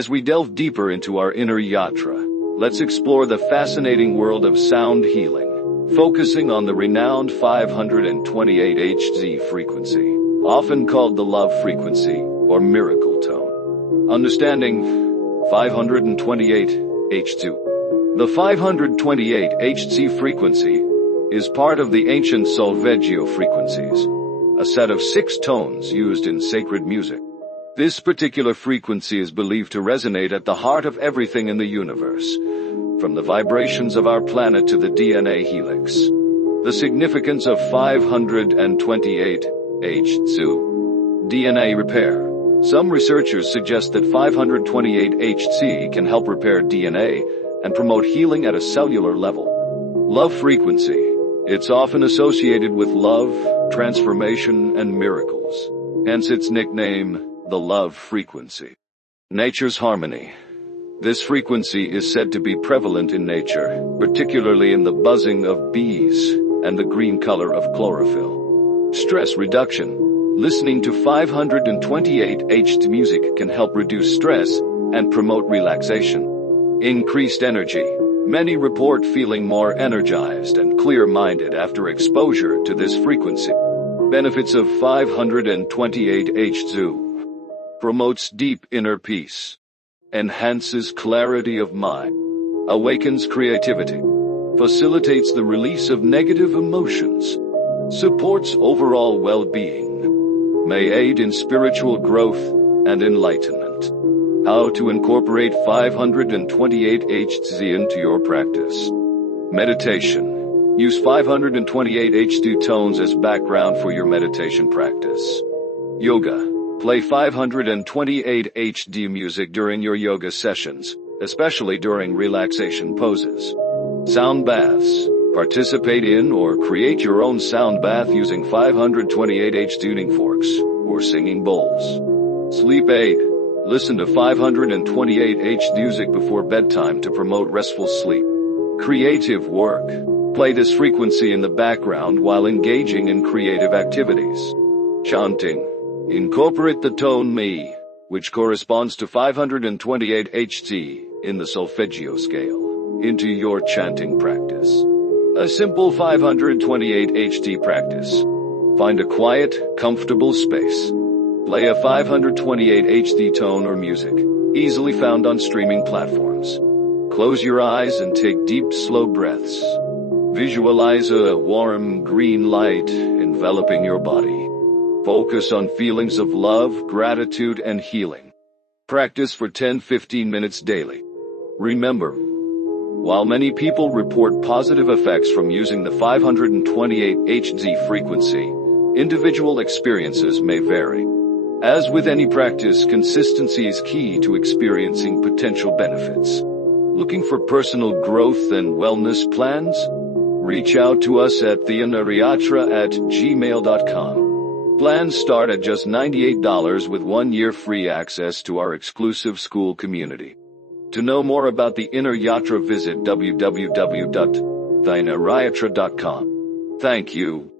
As we delve deeper into our inner yatra, let's explore the fascinating world of sound healing, focusing on the renowned 528 Hz frequency, often called the love frequency or miracle tone. Understanding 528 Hz. The 528 Hz frequency is part of the ancient Solfeggio frequencies, a set of 6 tones used in sacred music. This particular frequency is believed to resonate at the heart of everything in the universe, from the vibrations of our planet to the DNA helix. The significance of 528 Hz. DNA repair. Some researchers suggest that 528 Hz can help repair DNA and promote healing at a cellular level. Love frequency. It's often associated with love, transformation, and miracles. Hence its nickname, the love frequency. Nature's harmony. This frequency is said to be prevalent in nature, particularly in the buzzing of bees and the green color of chlorophyll. Stress reduction. Listening to 528 Hz music can help reduce stress and promote relaxation. Increased energy. Many report feeling more energized and clear-minded after exposure to this frequency. Benefits of 528 Hz. Promotes deep inner peace, enhances clarity of mind, awakens creativity, facilitates the release of negative emotions, supports overall well-being, may aid in spiritual growth and enlightenment. How to incorporate 528 Hz into your practice. Meditation. Use 528 Hz tones as background for your meditation practice. Yoga. Play 528 Hz music during your yoga sessions, especially during relaxation poses. Sound baths. Participate in or create your own sound bath using 528 Hz tuning forks or singing bowls. Sleep aid. Listen to 528 Hz music before bedtime to promote restful sleep. Creative work. Play this frequency in the background while engaging in creative activities. Chanting. Incorporate the tone Mi, which corresponds to 528 Hz in the Solfeggio scale, into your chanting practice. A simple 528 Hz practice. Find a quiet, comfortable space. Play a 528 Hz tone or music, easily found on streaming platforms. Close your eyes and take deep, slow breaths. Visualize a warm, green light enveloping your body. Focus on feelings of love, gratitude, and healing. Practice for 10-15 minutes daily. Remember, while many people report positive effects from using the 528 Hz frequency, individual experiences may vary. As with any practice, consistency is key to experiencing potential benefits. Looking for personal growth and wellness plans? Reach out to us at theinneryatra@gmail.com. Plans start at just $98 with 1 year free access to our exclusive school community. To know more about the Inner Yatra, visit www.theinneryatra.com. Thank you.